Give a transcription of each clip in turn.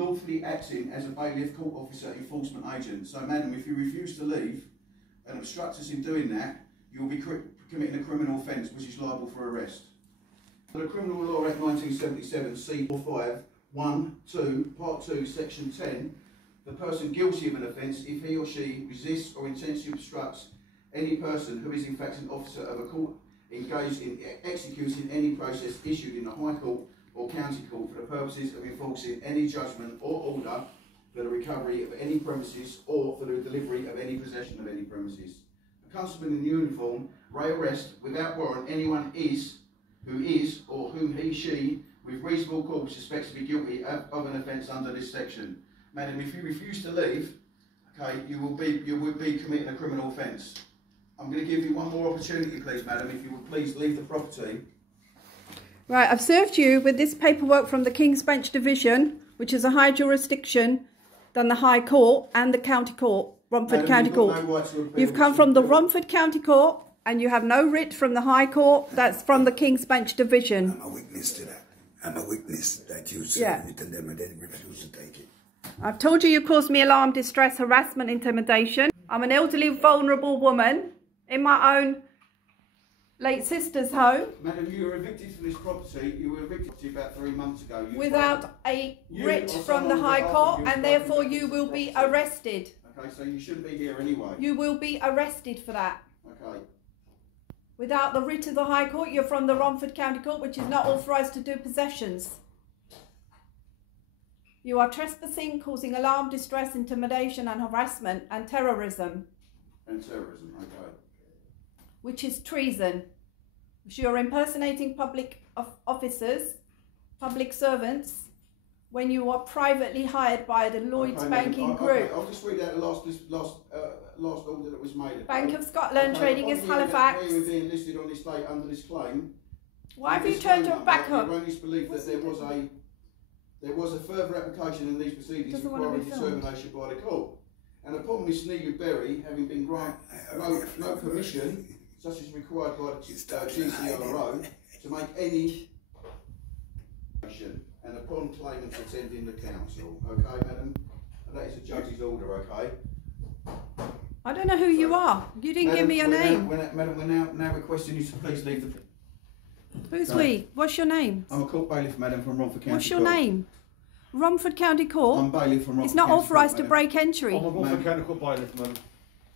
lawfully acting as a bailiff, court officer, enforcement agent. So, madam, if you refuse to leave and obstruct us in doing that, you will be committing a criminal offence which is liable for arrest. The Criminal Law Act 1977, C45, 1, 2, Part 2, Section 10, the person guilty of an offence if he or she resists or intentionally obstructs any person who is in fact an officer of a court engaged in executing any process issued in the High Court or County Court for the purposes of enforcing any judgment or order for the recovery of any premises or for the delivery of any possession of any premises. A constable in uniform may arrest without warrant anyone who is or whom she with reasonable cause suspects to be guilty of an offence under this section. Madam, if you refuse to leave, okay, you will be committing a criminal offence. I'm going to give you one more opportunity, please, madam, if you would please leave the property. Right, I've served you with this paperwork from the King's Bench Division, which is a higher jurisdiction than the High Court and the County Court, Romford County Court. No right to appeal. You've come from the Romford County Court and you have no writ from the High Court. That's from the King's Bench Division. I'm a witness to that. I'm a witness that you said it to them and they refused to take it. I've told you caused me alarm, distress, harassment, intimidation. I'm an elderly, vulnerable woman in my own late sister's home. Madam, you were evicted from this property. You were evicted about 3 months ago. Without a writ from the High Court, and therefore you will be arrested. Okay, so you shouldn't be here anyway. You will be arrested for that. Okay. Without the writ of the High Court, you're from the Romford County Court, which is not authorised to do possessions. You are trespassing, causing alarm, distress, intimidation and harassment and terrorism. And terrorism, okay. Which is treason. You're impersonating public officers, public servants, when you are privately hired by the Lloyds banking group. I'll just read out the last order that was made. Bank of Scotland, trading as Halifax. You were being listed on this date under this claim. Why have you turned your back up? The erroneous belief that there was a further application in these proceedings requiring determination by the court. And upon Miss Neely Berry having been granted no permission, such as required by the GCRO, to make any and upon claimants attending the council. Okay, madam? And that is a judge's order, okay? I don't know who you are. You didn't give me your name. Madam, we're now requesting you to please leave the... Who's we? What's your name? I'm a court bailiff, madam, from Romford County Court. What's your name? Romford County Court? I'm bailiff from Romford It's not authorised to break entry. I'm a Romford County Court bailiff, madam.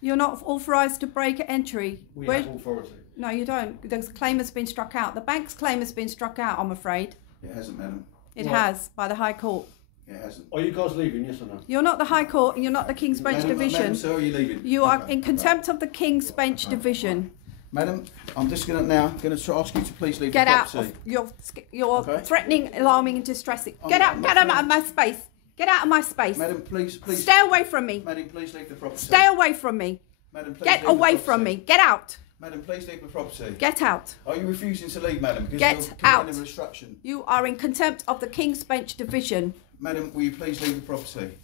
You're not authorised to break entry. We have authority. No, you don't. The claim has been struck out. The bank's claim has been struck out, I'm afraid. It hasn't, madam. It has, by the High Court. It hasn't. Are you guys leaving, yes or no? You're not the High Court and you're not the King's Bench Division. Madam, so are you leaving? You are in contempt of the King's Bench Division. Madam, I'm just going to ask you to please leave the property. Get out. You're threatening, alarming and distressing. Get out of my space. Get out of my space. Madam, please. Stay away from me. Madam, please leave the property. Stay away from me. Madam, please Get away from me. Get out. Madam, please leave the property. Get out. Are you refusing to leave, madam? Because Get you're out. committing a obstruction. You are in contempt of the King's Bench Division. Madam, will you please leave the property?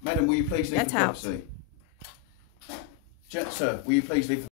Madam, will you please leave the property? Sir, will you please leave the